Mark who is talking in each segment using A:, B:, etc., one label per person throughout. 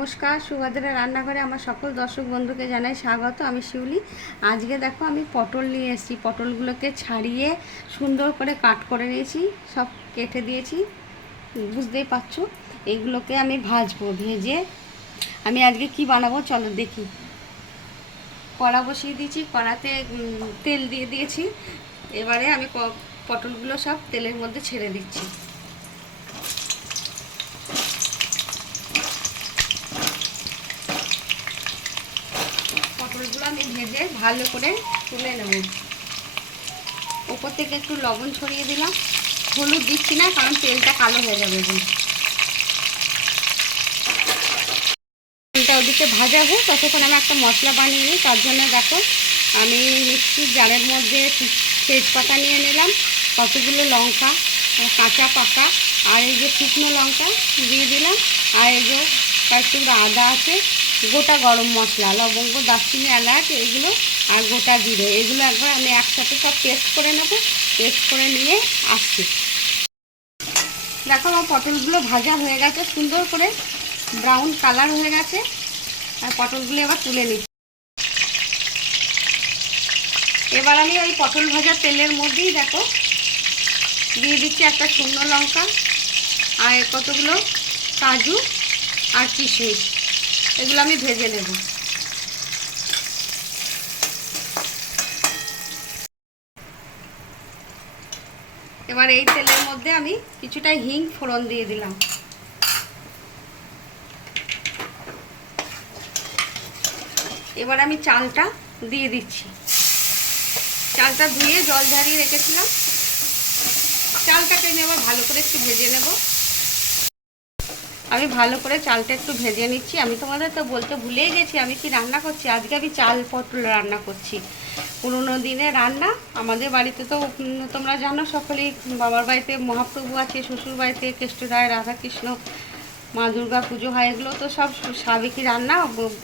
A: নমস্কার, সুভাদ্রা রান্নাঘরে আমার সকল দর্শক বন্ধুকে জানাই স্বাগত। আমি শিউলি। আজকে দেখো আমি পটল নিয়ে এসেছি। পটলগুলোকে ছাড়িয়ে সুন্দর করে কাট করে নিয়েছি, সব কেটে দিয়েছি। বুঝতেই পারছ? এগুলোকে আমি ভাজবো, ভেজে আমি আজকে কি বানাবো চলো দেখি। কড়া বসিয়ে দিয়েছি, কড়াতে তেল দিয়ে দিয়েছি। এবারে আমি পটলগুলো সব তেলের মধ্যে ছেড়ে দিচ্ছি পটলগুলো ভেজে ভালো করে তুলে নেব। ওপর থেকে একটু লবণ ছড়িয়ে দিলাম। হলুদ দিচ্ছি না, কারণ তেলটা কালো হয়ে যাবে তেলটা ওদিকে ভাজা হোক, ততক্ষণ আমি একটা মশলা বানিয়ে নিই। তার জন্য দেখো, আমি মিক্সির জালের মধ্যে তেজপাতা নিয়ে নিলাম, কতগুলো লঙ্কা, কাঁচা পাকা, আর এই যে শুকনো লঙ্কা দিয়ে দিলাম। আর এই যে একটু আদা আছে গোটা গরম মশলা, লবঙ্গ, দারচিনি, এলাচ, এগুলো আর গোটা জিরে, এগুলো একবার আমি একসাথে সব পেস্ট করে নেব পেস্ট করে নিয়ে আসছি। দেখো আমার পটলগুলো ভাজা হয়ে গেছে, সুন্দর করে ব্রাউন কালার হয়ে গেছে। আর পটলগুলো এবার তুলে নিচ্ছি। এবার আমি ওই পটল ভাজা তেলের মধ্যেই দেখো দিয়ে দিচ্ছি একটা শুকনো লঙ্কা আর কতগুলো কাজু আর কিশমিশ। এগুলো আমি ভেজে নেব। এবার এই তেলের মধ্যে আমি কিছুটা হিং ফোড়ন দিয়ে দিলাম। এবার আমি চালটা দিয়ে দিচ্ছি। চালটা ধুয়ে জল ঝারিয়ে রেখেছিলাম। চালটাকে আমি এবার ভালো করে একটু ভেজে নেব। আমি ভালো করে চালটা একটু ভেজে নিচ্ছি। আমি তোমাদের তো বলতে ভুলেই গেছি, আমি কি রান্না করছি? আজকে আমি চাল পটল রান্না করছি। পুরোনো দিনে রান্না, আমাদের বাড়িতে তো তোমরা জানো সকলেই, বাবার বাড়িতে মহাপ্রভু আছে, শ্বশুর বাড়িতে কেষ্টরায় রাধাকৃষ্ণ, মা দুর্গা পুজো হয়, এগুলো তো সব সাবেকি রান্না,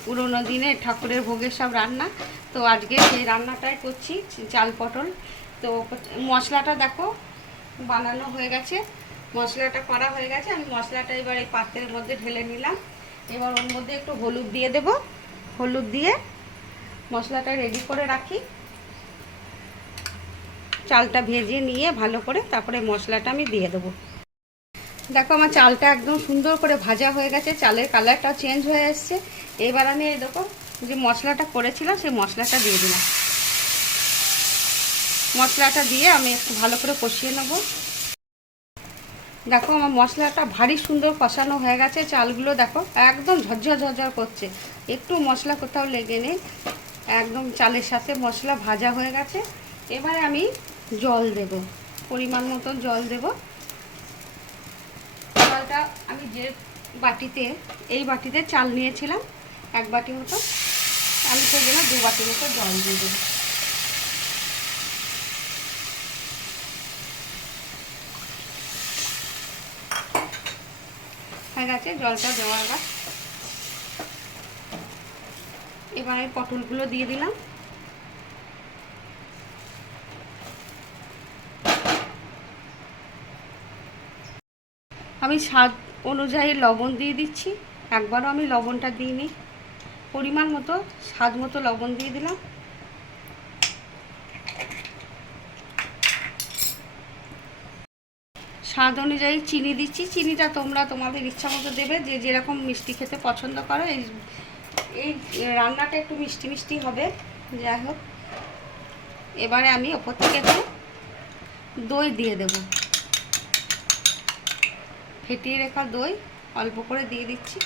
A: পুরোনো দিনে ঠাকুরের ভোগের সব রান্না। তো আজকে সেই রান্নাটাই করছি, চাল পটল। তো মশলাটা দেখো, বানানো হয়ে গেছে। মশলাটা করা হয়ে গেছে। আমি মশলাটা এবার এই পাত্রের মধ্যে ঢেলে নিলাম। এবার ওর মধ্যে একটু হলুদ দিয়ে দেব। হলুদ দিয়ে মশলাটা রেডি করে রাখি। চালটা ভেজে নিয়ে ভালো করে তারপরে মশলাটা আমি দিয়ে দেবো। দেখো আমার চালটা একদম সুন্দর করে ভাজা হয়ে গেছে। চালের কালারটা চেঞ্জ হয়ে এসছে। এবার আমি এই দেখো, যে মশলাটা করেছিলাম, সেই মশলাটা দিয়ে দিলাম। মশলাটা দিয়ে আমি একটু ভালো করে কষিয়ে নেব। দেখো, আমার মশলাটা ভারী সুন্দর কষানো হয়ে গেছে, চালগুলো দেখো একদম ঝরঝর ঝরঝর করছে। একটু মশলা কোথাও লেগে নেই, একদম চালের সাথে মশলা ভাজা হয়ে গেছে। এবারে আমি জল দেব, পরিমাণ মতো জল দেব। চালটা আমি যে বাটিতে, এই বাটিতে চাল নিয়েছিলাম, এক বাটি মতো। সেই জন্য দু বাটি মতো জল দিয়ে দেবো। হয়ে গেছে, জলটা দেওয়ার এবার এবার আমি পটলগুলো দিয়ে দিলাম। আমি স্বাদ অনুযায়ী লবণ দিয়ে দিচ্ছি। একবারও আমি লবণটা দিইনি। পরিমাণ মতো, স্বাদ মতো লবণ দিয়ে দিলাম। স্বাদ অনুযায়ী চিনি দিচ্ছি। চিনিটা তোমরা তোমাদের ইচ্ছা মতো দেবে, যে যেরকম মিষ্টি খেতে পছন্দ করো। এই এই রান্নাটা একটু মিষ্টি মিষ্টি হবে। যাই হোক, এবারে আমি ওপর থেকে একটু দই দিয়ে দেব। ফেটিয়ে রেখা দই অল্প করে দিয়ে দিচ্ছি।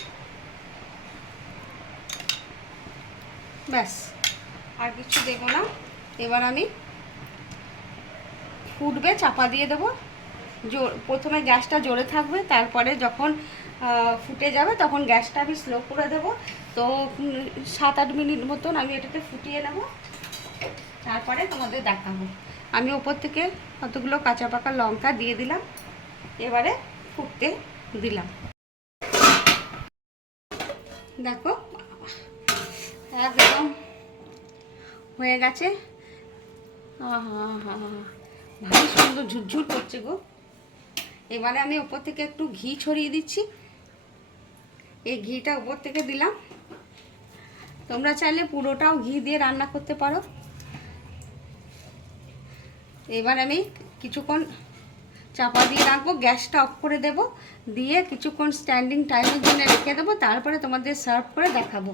A: ব্যাস, আর কিছু দেবো না। এবার আমি ফুটবে, চাপা দিয়ে দেবো। প্রথমে গ্যাসটা জোরে থাকবে, তারপরে যখন ফুটে যাবে তখন গ্যাসটা আমি স্লো করে দেব। তো সাত আট মিনিট মতন আমি এটাকে ফুটিয়ে নেব। তারপরে তোমাদের দেখাবো। আমি ওপর থেকে কতগুলো কাঁচা পাকা লঙ্কা দিয়ে দিলাম। এবারে ফুটতে দিলাম। দেখো, একদম হয়ে গেছে। ভারী সুন্দর ঝুরঝুর করছে গো। এবারে আমি ওপর থেকে একটু ঘি ছড়িয়ে দিচ্ছি। এই ঘিটা উপর থেকে দিলাম। তোমরা চাইলে পুরোটাও ঘি দিয়ে রান্না করতে পারো। এবার আমি কিছুক্ষণ চাপা দিয়ে রাখব, গ্যাসটা অফ করে দেব, দিয়ে কিছুক্ষণ স্ট্যান্ডিং টাইমের জন্য রেখে দেবো, তারপরে তোমাদের সার্ভ করে দেখাবো।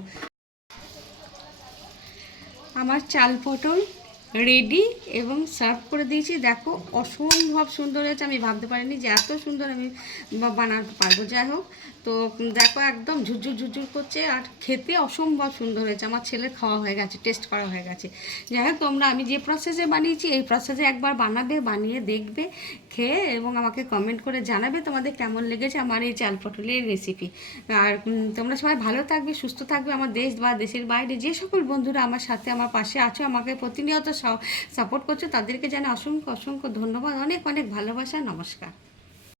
A: আমার চাল পটল রেডি এবং সার্ভ করে দিয়েছি। দেখো, অসম্ভব সুন্দর হয়েছে। আমি ভাবতে পারিনি যে এত সুন্দর আমি বানাতে পারব। যাই হোক, তো দেখো একদম ঝুরঝুর ঝুরঝুর করছে আর খেতে অসম্ভব সুন্দর হয়েছে। আমার ছেলের খাওয়া হয়ে গেছে টেস্ট করা হয়ে গেছে। যাই হোক, তোমরা আমি যে প্রসেসে বানিয়েছি, এই প্রসেসে একবার বানাবে, বানিয়ে দেখবে, খেয়ে এবং আমাকে কমেন্ট করে জানাবে তোমাদের কেমন লেগেছে আমার এই চাল পটলের রেসিপি আর তোমরা সবাই ভালো থাকবে, সুস্থ থাকবে। আমার দেশ বা দেশের বাইরে যে সকল বন্ধুরা আমার সাথে, আমার পাশে আছো, আমাকে প্রতিনিয়ত সাপোর্ট করছ তাদেরকে যেন অসংখ্য অসংখ্য ধন্যবাদ। অনেক অনেক ভালোবাসা। নমস্কার।